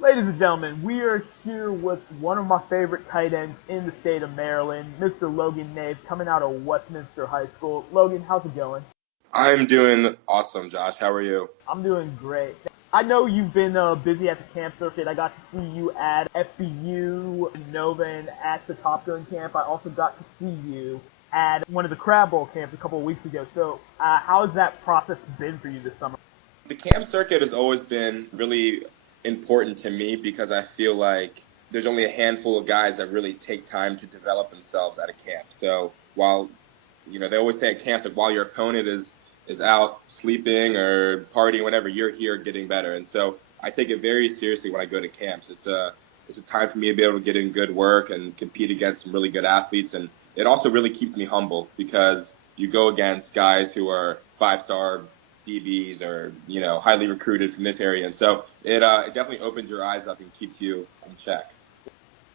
Ladies and gentlemen, we are here with one of my favorite tight ends in the state of Maryland, Mr. Logan Nave, coming out of Westminster High School. Logan, how's it going? I'm doing awesome, Josh. How are you? I'm doing great. I know you've been busy at the camp circuit. I got to see you at FBU, Nova, and at the Top Gun camp. I also got to see you at one of the Crab Bowl camps a couple of weeks ago. So, how has that process been for you this summer? The camp circuit has always been really important to me because I feel like there's only a handful of guys that really take time to develop themselves at a camp. So while, they always say at camps, like while your opponent is out sleeping or partying, whatever, you're here getting better. And so I take it very seriously when I go to camps. It's a time for me to be able to get in good work and compete against some really good athletes. And it also really keeps me humble because you go against guys who are five-star DBs or, highly recruited from this area. And so it definitely opens your eyes up and keeps you in check.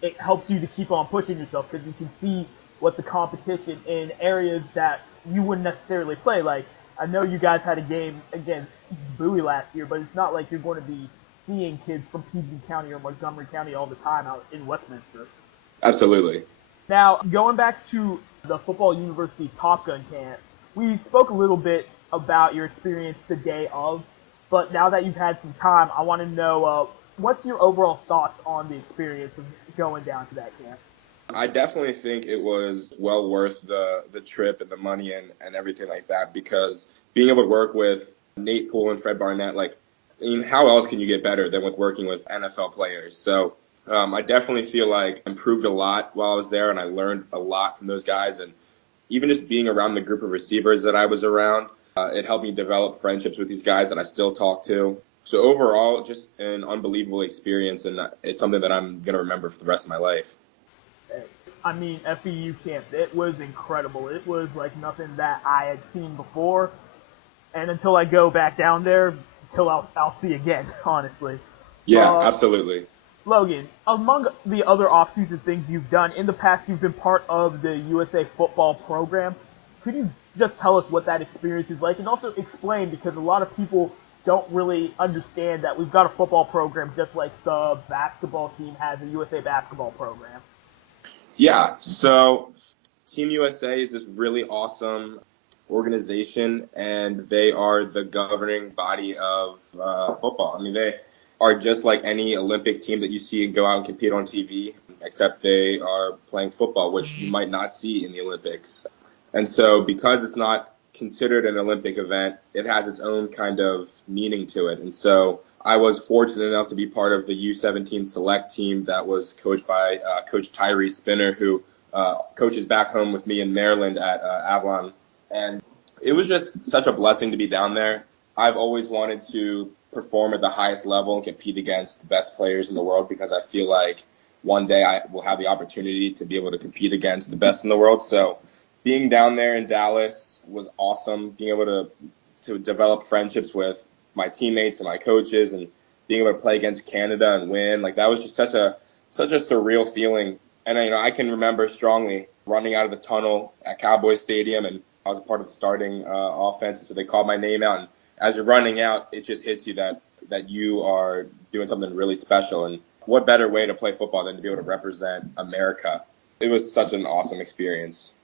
It helps you to keep on pushing yourself because you can see what the competition in areas that you wouldn't necessarily play. Like, I know you guys had a game against Bowie last year, but it's not like you're going to be seeing kids from PG County or Montgomery County all the time out in Westminster. Absolutely. Now, going back to the Football University Top Gun camp, we spoke a little bit about your experience the day of, but now that you've had some time, I want to know what's your overall thoughts on the experience of going down to that camp? I definitely think it was well worth the trip and the money and everything like that because being able to work with Nate Poole and Fred Barnett, how else can you get better than with working with NFL players? So I definitely feel like I improved a lot while I was there, and I learned a lot from those guys. And even just being around the group of receivers that I was around, it helped me develop friendships with these guys that I still talk to. So overall, just an unbelievable experience, and it's something that I'm going to remember for the rest of my life. I mean, FEU camp, it was incredible. It was like nothing that I had seen before. And until I go back down there, until I'll see again, honestly. Yeah, absolutely. Logan, among the other off-season things you've done, in the past you've been part of the USA football program. Could you just tell us what that experience is like and also explain, because a lot of people don't really understand that we've got a football program just like the basketball team has a USA basketball program. Yeah, so Team USA is this really awesome organization, and they are the governing body of football. I mean, they are just like any Olympic team that you see go out and compete on TV, except they are playing football, which you might not see in the Olympics. And so because it's not considered an Olympic event, it has its own kind of meaning to it. And so I was fortunate enough to be part of the U17 select team that was coached by Coach Tyree Spinner, who coaches back home with me in Maryland at Avalon. And it was just such a blessing to be down there. I've always wanted to perform at the highest level and compete against the best players in the world because I feel like one day I will have the opportunity to be able to compete against the best in the world. So being down there in Dallas was awesome, being able to develop friendships with my teammates and my coaches and being able to play against Canada and win. Like, that was just such a surreal feeling. And I can remember strongly running out of the tunnel at Cowboy Stadium, and I was a part of the starting offense, so they called my name out. And as you're running out, it just hits you that you are doing something really special. And what better way to play football than to be able to represent America? It was such an awesome experience.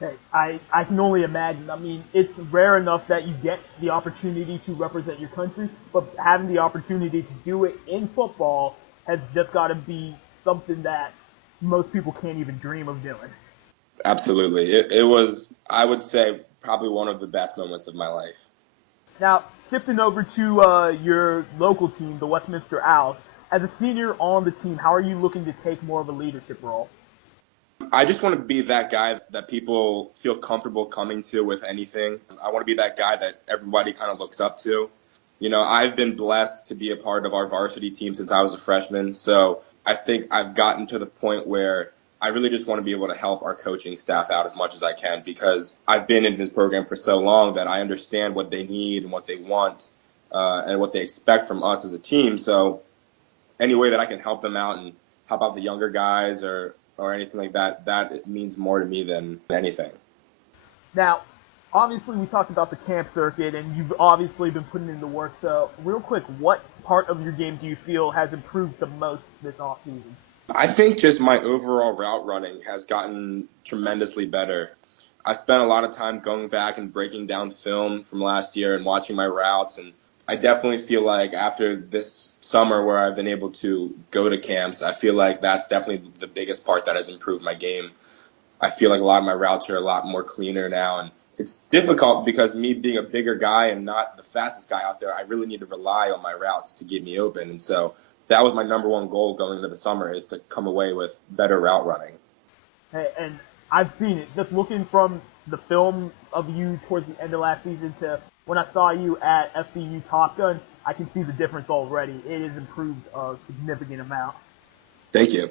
Hey, I can only imagine. I mean, it's rare enough that you get the opportunity to represent your country, but having the opportunity to do it in football has just got to be something that most people can't even dream of doing. Absolutely. It was, I would say, probably one of the best moments of my life. Now, shifting over to your local team, the Westminster Owls, as a senior on the team, how are you looking to take more of a leadership role? I just want to be that guy that people feel comfortable coming to with anything. I want to be that guy that everybody kind of looks up to. I've been blessed to be a part of our varsity team since I was a freshman. So I think I've gotten to the point where I really just want to be able to help our coaching staff out as much as I can because I've been in this program for so long that I understand what they need and what they want and what they expect from us as a team. So any way that I can help them out and help out the younger guys or anything like that, that means more to me than anything. Now, Obviously, we talked about the camp circuit, and you've obviously been putting in the work. So, real quick, what part of your game do you feel has improved the most this offseason? I think just my overall route running has gotten tremendously better. I spent a lot of time going back and breaking down film from last year and watching my routes, and I definitely feel like after this summer where I've been able to go to camps, I feel like that's definitely the biggest part that has improved my game. I feel like a lot of my routes are a lot more cleaner now, and it's difficult because me being a bigger guy and not the fastest guy out there, I really need to rely on my routes to get me open. And so that was my number one goal going into the summer, is to come away with better route running. Hey, and I've seen it. Just looking from the film of you towards the end of last season to when I saw you at FBU Top Gun, I can see the difference already. It has improved a significant amount. Thank you.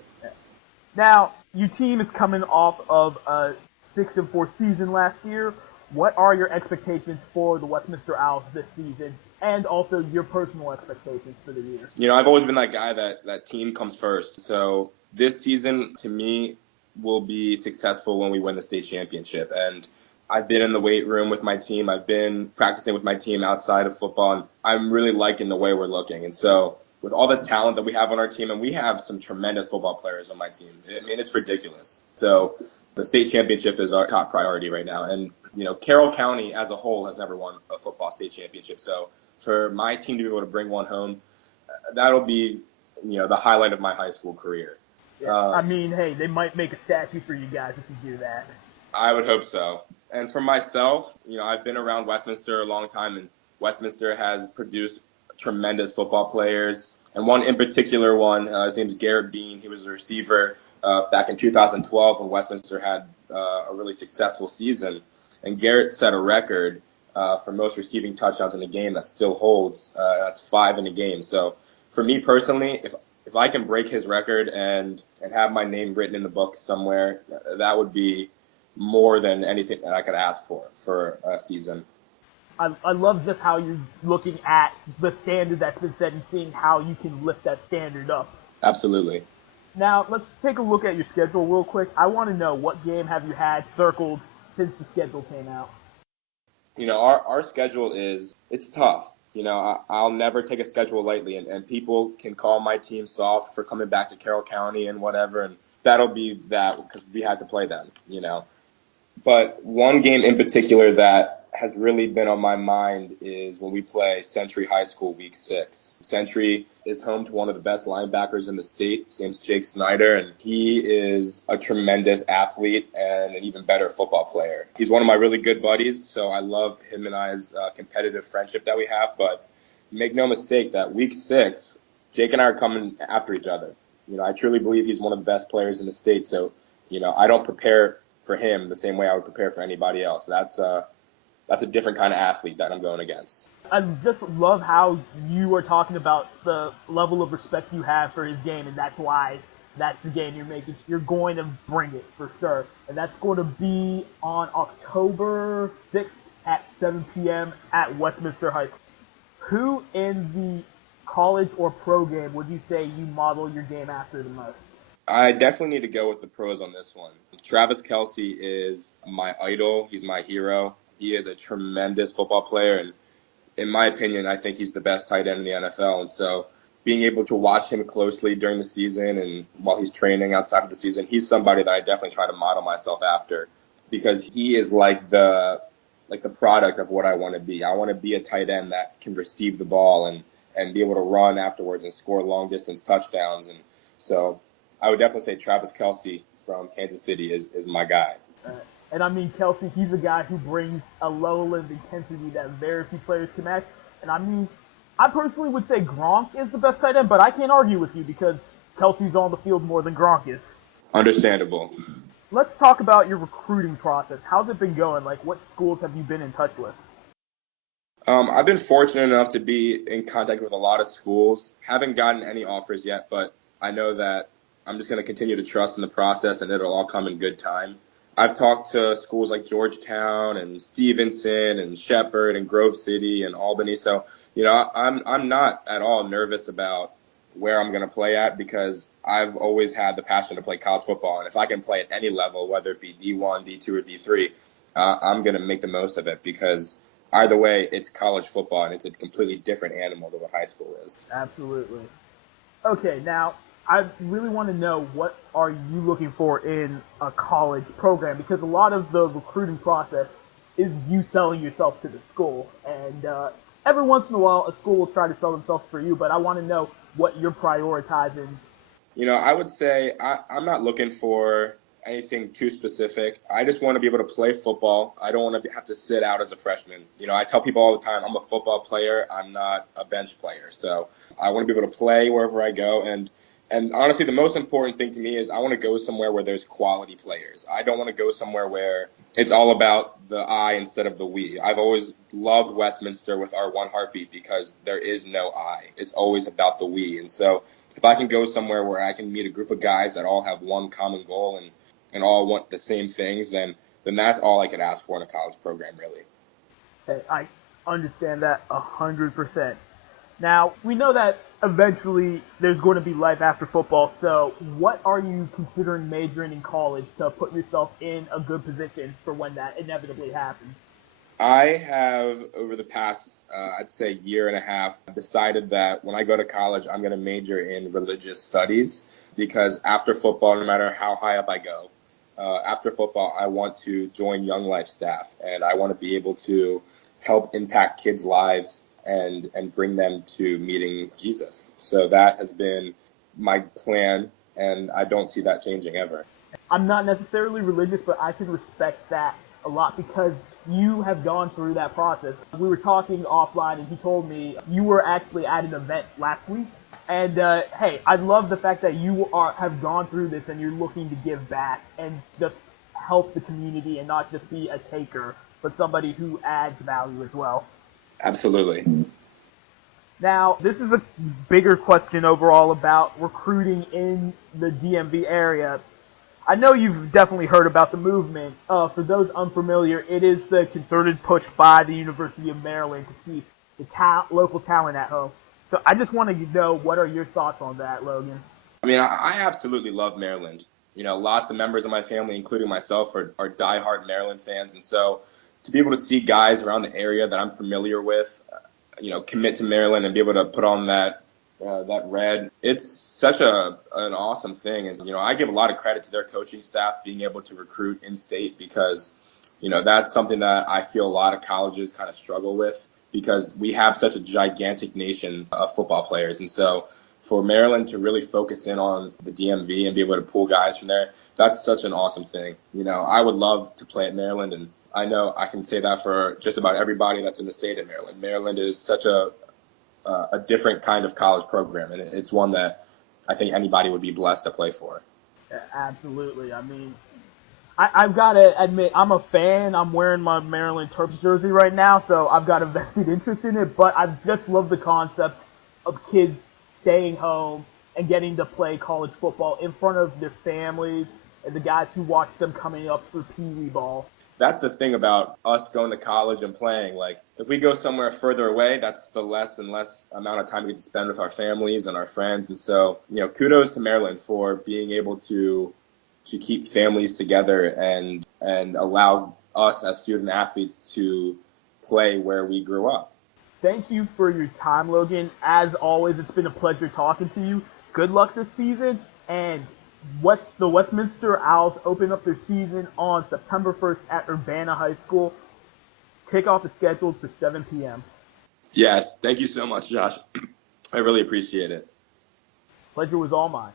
Now, your team is coming off of a 6-4 season last year. What are your expectations for the Westminster Owls this season, and also your personal expectations for the year? I've always been that guy that team comes first. So this season, to me, will be successful when we win the state championship. And I've been in the weight room with my team. I've been practicing with my team outside of football, and I'm really liking the way we're looking. And so with all the talent that we have on our team, and we have some tremendous football players on my team. I mean, it's ridiculous. So the state championship is our top priority right now. And, Carroll County as a whole has never won a football state championship. So for my team to be able to bring one home, that'll be, the highlight of my high school career. Yeah, I mean, hey, they might make a statue for you guys if you do that. I would hope so. And for myself, I've been around Westminster a long time, and Westminster has produced tremendous football players. And one in particular, his name's Garrett Bean. He was a receiver back in 2012 when Westminster had a really successful season. And Garrett set a record for most receiving touchdowns in a game that still holds. That's 5 in a game. So for me personally, if I can break his record and have my name written in the book somewhere, that would be more than anything that I could ask for a season. I love just how you're looking at the standard that's been set and seeing how you can lift that standard up. Absolutely. Now, let's take a look at your schedule real quick. I want to know, what game have you had circled since the schedule came out? Our schedule it's tough. I'll never take a schedule lightly, and people can call my team soft for coming back to Carroll County and whatever, and that'll be that because we had to play them, But one game in particular that has really been on my mind is when we play Century High School Week 6. Century is home to one of the best linebackers in the state. His name's Jake Snyder, and he is a tremendous athlete and an even better football player. He's one of my really good buddies, so I love him and I's competitive friendship that we have. But make no mistake that Week 6, Jake and I are coming after each other. I truly believe he's one of the best players in the state, so, I don't prepare for him the same way I would prepare for anybody else. That's a different kind of athlete that I'm going against. I just love how you are talking about the level of respect you have for his game, and that's why that's the game you're making. You're going to bring it for sure. And that's going to be on October 6th at 7 p.m. at Westminster High School. Who in the college or pro game would you say you model your game after the most? I definitely need to go with the pros on this one. Travis Kelce is my idol. He's my hero. He is a tremendous football player, and in my opinion, I think he's the best tight end in the NFL. And so being able to watch him closely during the season and while he's training outside of the season, he's somebody that I definitely try to model myself after, because he is like the product of what I want to be. I want to be a tight end that can receive the ball and be able to run afterwards and score long-distance touchdowns. And so I would definitely say Travis Kelce from Kansas City is my guy. And I mean, Kelce, he's a guy who brings a level of intensity that very few players can match. And I mean, I personally would say Gronk is the best tight end, but I can't argue with you because Kelce's on the field more than Gronk is. Understandable. Let's talk about your recruiting process. How's it been going? Like, what schools have you been in touch with? I've been fortunate enough to be in contact with a lot of schools. Haven't gotten any offers yet, but I know that I'm just going to continue to trust in the process and it'll all come in good time. I've talked to schools like Georgetown and Stevenson and Shepherd and Grove City and Albany. So, I'm not at all nervous about where I'm going to play at because I've always had the passion to play college football. And if I can play at any level, whether it be D1, D2, or D3, I'm going to make the most of it because either way, it's college football and it's a completely different animal than what high school is. Absolutely. Okay, now I really want to know, what are you looking for in a college program? Because a lot of the recruiting process is you selling yourself to the school, and every once in a while a school will try to sell themselves for you, but I want to know what you're prioritizing. I would say I'm not looking for anything too specific. I just want to be able to play football. I don't want to have to sit out as a freshman. I tell people all the time, I'm a football player. I'm not a bench player. So I want to be able to play wherever I go. And honestly, the most important thing to me is I want to go somewhere where there's quality players. I don't want to go somewhere where it's all about the I instead of the we. I've always loved Westminster with our one heartbeat because there is no I. It's always about the we. And so if I can go somewhere where I can meet a group of guys that all have one common goal and all want the same things, then that's all I could ask for in a college program, really. Hey, I understand that 100%. Now, we know that eventually there's going to be life after football, so what are you considering majoring in college to put yourself in a good position for when that inevitably happens? I have, over the past, I'd say, year and a half, decided that when I go to college, I'm going to major in religious studies because after football, no matter how high up I go, after football, I want to join Young Life staff, and I want to be able to help impact kids' lives and bring them to meeting Jesus. So that has been my plan, and I don't see that changing ever. I'm not necessarily religious, but I can respect that a lot because you have gone through that process. We were talking offline, and he told me you were actually at an event last week. And hey, I love the fact that you have gone through this and you're looking to give back and just help the community and not just be a taker, but somebody who adds value as well. Absolutely. Now, this is a bigger question overall about recruiting in the DMV area. I know you've definitely heard about the movement. For those unfamiliar, it is the concerted push by the University of Maryland to keep the local talent at home. So I just want to know, what are your thoughts on that, Logan? I mean, I absolutely love Maryland. Lots of members of my family, including myself, are diehard Maryland fans. And so to be able to see guys around the area that I'm familiar with, commit to Maryland and be able to put on that red, it's such an awesome thing. And, I give a lot of credit to their coaching staff being able to recruit in state because, that's something that I feel a lot of colleges kind of struggle with because we have such a gigantic nation of football players. And so for Maryland to really focus in on the DMV and be able to pull guys from there, that's such an awesome thing. I would love to play at Maryland, and I know I can say that for just about everybody that's in the state of Maryland. Maryland is such a different kind of college program, and it's one that I think anybody would be blessed to play for. Yeah, absolutely. I mean, I've got to admit, I'm a fan. I'm wearing my Maryland Terps jersey right now, so I've got a vested interest in it, but I just love the concept of kids staying home and getting to play college football in front of their families and the guys who watch them coming up through Pee Wee ball. That's the thing about us going to college and playing. Like, if we go somewhere further away, that's the less and less amount of time we get to spend with our families and our friends. And so, kudos to Maryland for being able to keep families together and allow us as student athletes to play where we grew up. Thank you for your time, Logan. As always, it's been a pleasure talking to you. Good luck this season, and the Westminster Owls open up their season on September 1st at Urbana High School. Kickoff is scheduled for 7 p.m. Yes, thank you so much, Josh. I really appreciate it. Pleasure was all mine.